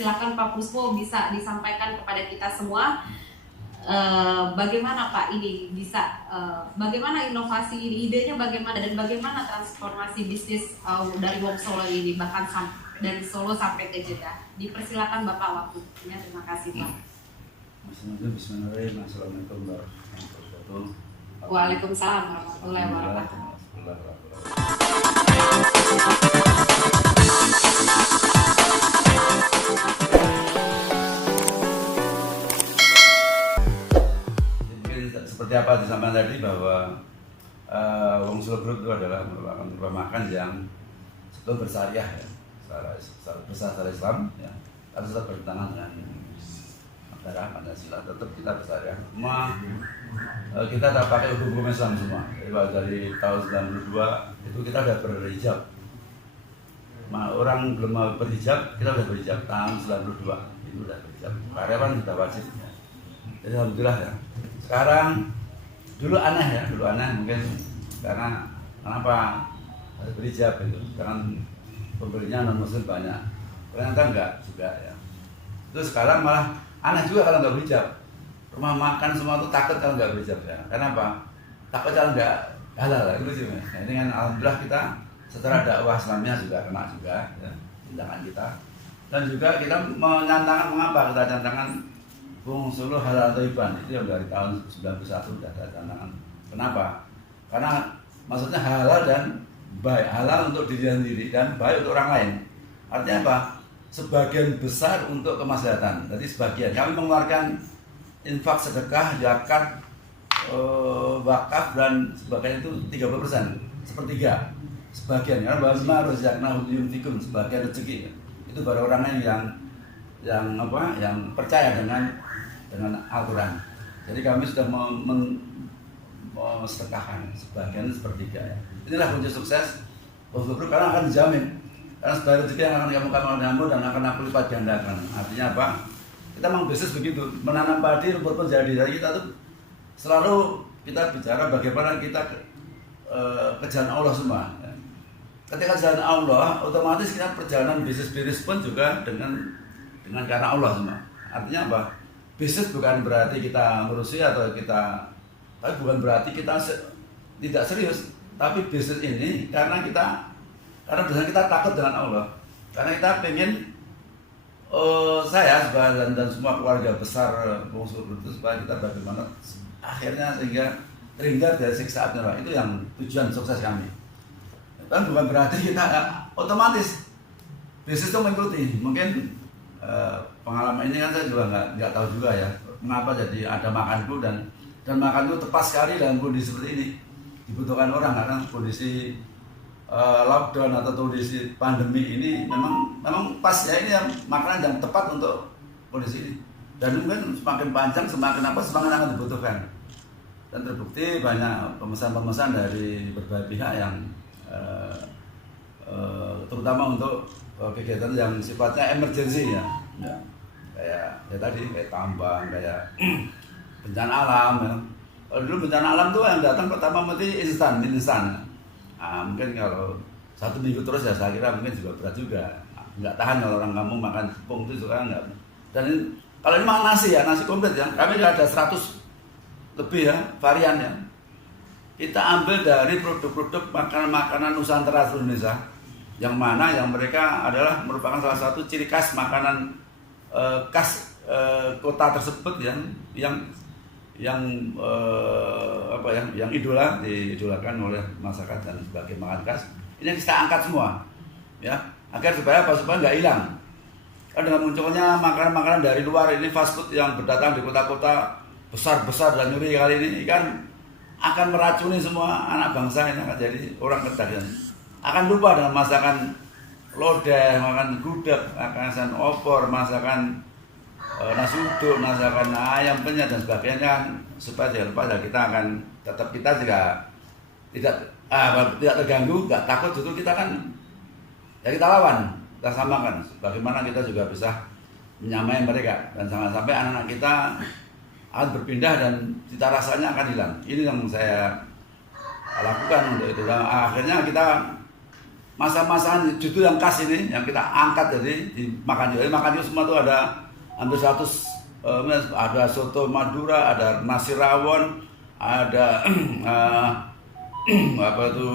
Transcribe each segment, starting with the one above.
silakan Pak Puspo bisa disampaikan kepada kita semua bagaimana Pak ini bisa bagaimana inovasi ini, idenya bagaimana dan bagaimana transformasi bisnis dari Wong Solo ini bahkan dari Solo sampai ke Jeddah. Dipersilakan Bapak waktunya. Terima kasih Pak. Bismillahirrahmanirrahim. Assalamualaikum warahmatullahi wabarakatuh. Waalaikumsalam warahmatullahi wabarakatuh. Seperti apa disampaikan tadi bahwa Wong Solo Group itu adalah merupakan rumah makan yang sebetulnya bersyariah ya, secara Islam ya, tapi tetap bertentangan dengan negara Pancasila, tetap kita bersyariah. Kita tak pakai hukum Islam semua. Jadi dari tahun 92 itu kita sudah berhijab. Orang belum mau berhijab, kita sudah berhijab tahun 92 itu sudah berhijab. Karyawan sudah wajib. Jadi alhamdulillah ya. Sekarang dulu aneh mungkin karena kenapa harus berhijab itu? Karena pembelinya non muslim banyak. Ternyata enggak juga ya. Itu sekarang malah aneh juga kalau nggak berhijab. Rumah makan semua itu takut kalau nggak berhijab ya. Kenapa? Takut kalau nggak halal itu sih. Nah, ini kan alhamdulillah kita secara dakwah Islamnya juga kena juga ya, tindakan kita. Dan juga kita menyantangkan mengapa kita tantangan Wong Solo halal thayyiban itu yang dari tahun 91 sudah ada tantangan. Kenapa? Karena maksudnya halal dan baik, halal untuk diri sendiri dan baik untuk orang lain. Artinya apa? Sebagian besar untuk kemaslahatan. Jadi sebagian kami mengeluarkan infak, sedekah, zakat, wakaf dan sebagainya itu 30%, sepertiga. Sebagian karena bahwa harus yunfikum sebagian rezeki. Itu baru orang yang percaya dengan Al-Quran. Jadi kami sudah sedekahkan sebagian sepertiga ya. Inilah kunci sukses untuk karena akan dijamin. Karena sebagai rezeki yang akan kamu ambil dan akan aku lipat gandakan. Artinya apa? Kita memang bisnis begitu, menanam padi rumput pun jadi. Jadi kita tuh selalu kita bicara bagaimana kita kejalan Allah semua. Ya. Ketika jalan Allah, otomatis kita perjalanan bisnis pun juga dengan karena Allah semua. Artinya apa? Bisnis bukan berarti kita ngurusi tapi bukan berarti kita tidak serius. Tapi bisnis ini karena dosa kita takut dengan Allah. Karena kita pengen saya dan semua keluarga besar Wong Solo itu supaya kita bagaimana akhirnya sehingga terhindar dari siksaan neraka. Itu yang tujuan sukses kami. Kan bukan berarti kita otomatis bisnis itu mengikuti. Mungkin pengalaman ini kan saya juga nggak tahu juga ya mengapa jadi ada makanku dan makanku tepat sekali dalam kondisi seperti ini. Dibutuhkan orang karena kondisi lockdown atau kondisi pandemi ini memang pas ya, ini yang makanan yang tepat untuk kondisi ini. Dan mungkin semakin panjang semakin akan dibutuhkan. Dan terbukti banyak pemesan-pemesan dari berbagai pihak yang terutama untuk kegiatan yang sifatnya emergency ya. Kayak tambang, kayak bencana alam ya. Kalau dulu bencana alam tuh yang datang pertama mesti instan. Nah, mungkin kalau 1 minggu terus ya saya kira mungkin juga berat juga. Nggak tahan kalau orang kamu makan tepung itu juga nggak. Dan kalau ini makan nasi komplit ya. Kami ada 100 lebih ya varian ya. Kita ambil dari produk-produk makanan Nusantara Indonesia. Yang mana yang mereka adalah merupakan salah satu ciri khas makanan khas kota tersebut yang diidolakan oleh masyarakat dan sebagai makanan khas. Ini kita angkat semua, ya, agar supaya nggak hilang. Kan dengan munculnya makanan-makanan dari luar ini fast food yang berdatang di kota-kota besar dan nyuri kali ini kan akan meracuni semua anak bangsa ini, akan jadi orang kedagian. Akan lupa dengan masakan lodeh, makan gudeg, masakan opor, masakan nasi uduk, masakan ayam penyet dan sebagainya kan, supaya jangan lupa kita juga tidak terganggu, nggak takut, justru kita kan ya kita lawan, kita samakan. Bagaimana kita juga bisa menyamai mereka dan jangan sampai anak-anak kita akan berpindah dan cita rasanya akan hilang. Ini yang saya lakukan untuk itu. Dan akhirnya kita masa-masa judul yang khas ini yang kita angkat jadi dimakan juga. Makan juga semua tuh ada hampir 100 ada soto Madura, ada nasi rawon, ada apa itu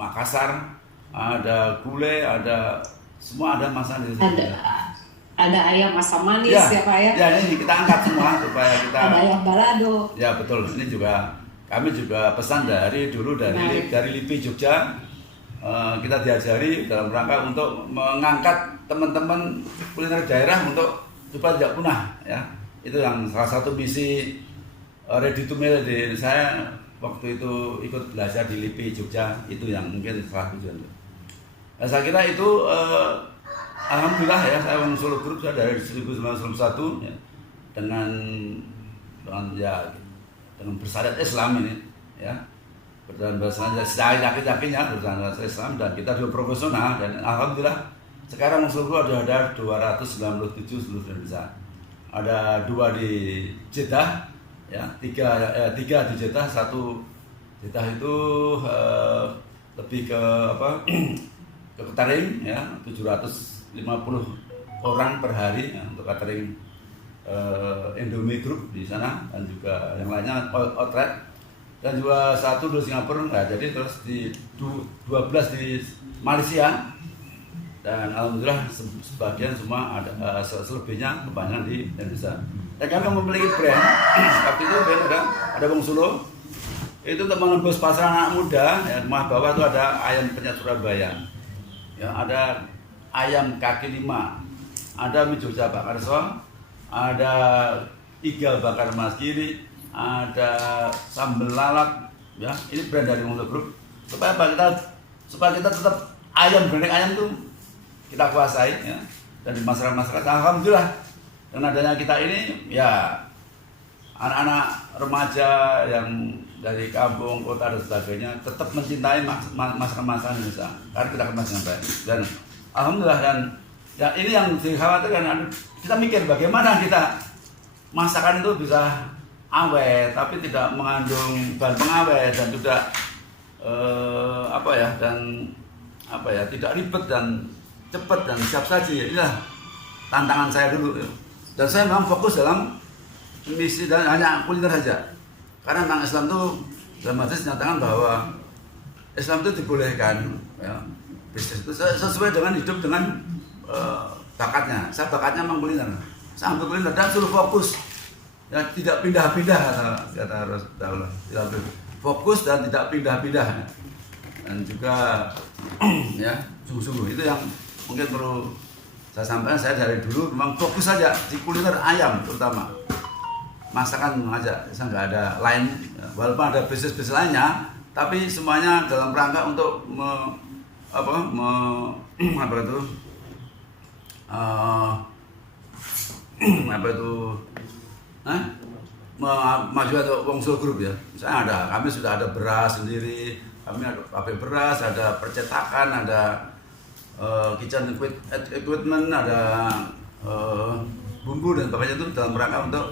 Makassar, ada gulai, ada semua ada masakan di sini. Ada ayam asam manis ya Pak ya. Ya ini kita angkat semua supaya kita. Ada ayam balado. Ya betul. Ini juga kami juga pesan dari LIPI Jogja. Kita diajari dalam rangka untuk mengangkat teman-teman kuliner daerah untuk supaya tidak punah ya. Itu yang salah satu misi ready to meal di saya waktu itu ikut belajar di LIPI Jogja, itu yang mungkin salah tujuan. Nah, saya kira itu alhamdulillah ya, saya Wong Solo Group saya dari 1991 ya, dengan bersyariat Islam ini ya. Bersyariat yakin-yakinnya bersyariat Islam, dan kita juga profesional, dan alhamdulillah sekarang Wong Solo Group ada 297 seluruh Indonesia. Ada 2 di Jeddah ya, 3 di Jeddah, 1 Jeddah itu lebih ke ke catering ya, 750 orang per hari ya, untuk catering Indomie Group di sana, dan juga yang lainnya outlet, dan juga 1 di Singapura nggak jadi, terus di 12 di Malaysia, dan alhamdulillah sebagian semua ada, selebihnya kebanyakan di Indonesia. Dan kami memiliki brand waktu itu brand ada Wong Solo itu untuk menembus pasar anak muda ya. Rumah bawah itu ada ayam penyet Surabaya ya, ada ayam kaki 5, ada mie Jogja Pak Karso, ada igal bakar Mas Giri, ada sambal lalap ya. Ini brand dari Wong Solo Group supaya kita tetap branding ayam tuh kita kuasai ya. Dan di masyarakat alhamdulillah dengan adanya kita ini ya, anak-anak remaja yang dari kampung, kota dan sebagainya tetap mencintai masakan Indonesia karena kita kemas dengan baik. Dan alhamdulillah, dan ya ini yang dikhawatirkan, kita mikir bagaimana kita masakan itu bisa awet tapi tidak mengandung bahan pengawet, dan tidak tidak ribet dan cepat dan siap saji. Inilah tantangan saya dulu. Dan saya memang fokus dalam misi dan hanya kuliner saja. Karena memang Islam itu dalam hadis menyatakan bahwa Islam itu dibolehkan ya, bisnis itu sesuai dengan hidup dengan bakatnya. Saya bakatnya memang kuliner. Saya ambil kuliner dan suruh fokus. Ya, tidak pindah-pindah kata Rasulullah. Tidak fokus dan tidak pindah-pindah. Dan juga ya sungguh-sungguh itu yang mungkin perlu saya sampaikan. Saya dari dulu memang fokus saja di kuliner ayam terutama, masakan aja, saya nggak ada lain ya. Walaupun ada bisnis lainnya, tapi semuanya dalam rangka untuk maju atau Wong Solo Group ya. Misalnya kami sudah ada beras sendiri, kami ada pabrik beras, ada percetakan, ada kitchen equipment, ada bumbu dan sebagainya, itu dalam rangka untuk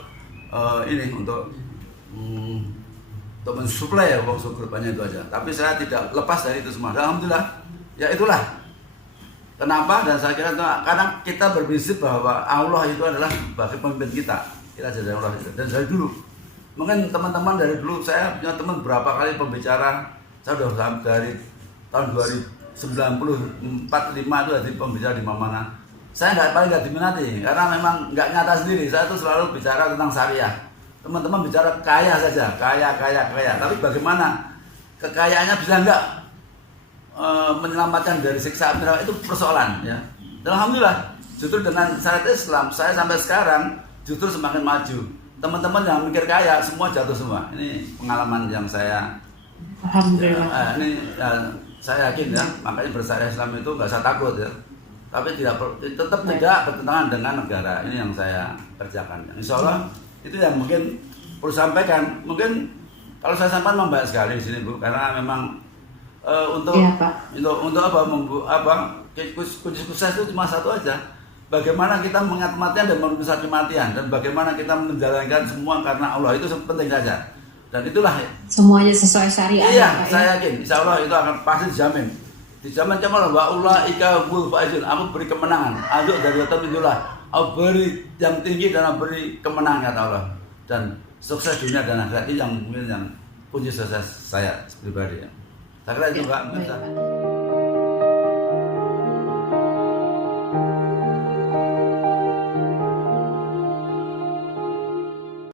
untuk mensuplai ya Wong Solo Group, hanya itu aja. Tapi saya tidak lepas dari itu semua. Alhamdulillah, ya itulah kenapa. Dan saya kira karena kita berprinsip bahwa Allah itu adalah bagi pemimpin kita jadi Allah itu. Dan dari dulu, mungkin teman-teman dari dulu, saya punya teman berapa kali pembicara, saya sudah dari tahun 1994-5 itu jadi pembicara di mana-mana. Saya nggak diminati karena memang nggak nyata sendiri. Saya tuh selalu bicara tentang syariah. Teman-teman bicara kaya saja, kaya. Tapi bagaimana kekayaannya bisa nggak menyelamatkan dari siksa neraka, itu persoalan ya. Dan alhamdulillah, justru dengan syariat Islam saya sampai sekarang justru semakin maju. Teman-teman yang mikir kaya semua jatuh semua. Ini pengalaman yang saya alhamdulillah. Ini saya yakin ya, makanya bersyariat Islam itu nggak usah takut ya. Tapi tetap tidak bertentangan dengan negara. Ini yang saya kerjakan. Insya Allah itu yang mungkin perlu sampaikan. Mungkin kalau saya sampaikan memang banyak sekali di sini Bu, karena memang untuk kunci sukses itu cuma satu aja. Bagaimana kita mengingat kematian dan menunggu kematian, dan bagaimana kita menjalankan semua karena Allah, itu penting saja. Dan itulah semuanya sesuai syariat. iya, Pak, saya yakin insya Allah itu akan pasti dijamin. Dijamin cuma wa ulaika humul faizun. Aku beri kemenangan. Azuk dari atas itulah. Aku beri yang tinggi dan aku beri kemenangan kata Allah. Dan sukses dunia dan akhirat itu yang mungkin yang kunci sukses saya pribadi ya. Saya kira itu Mbak. Baik, Pak.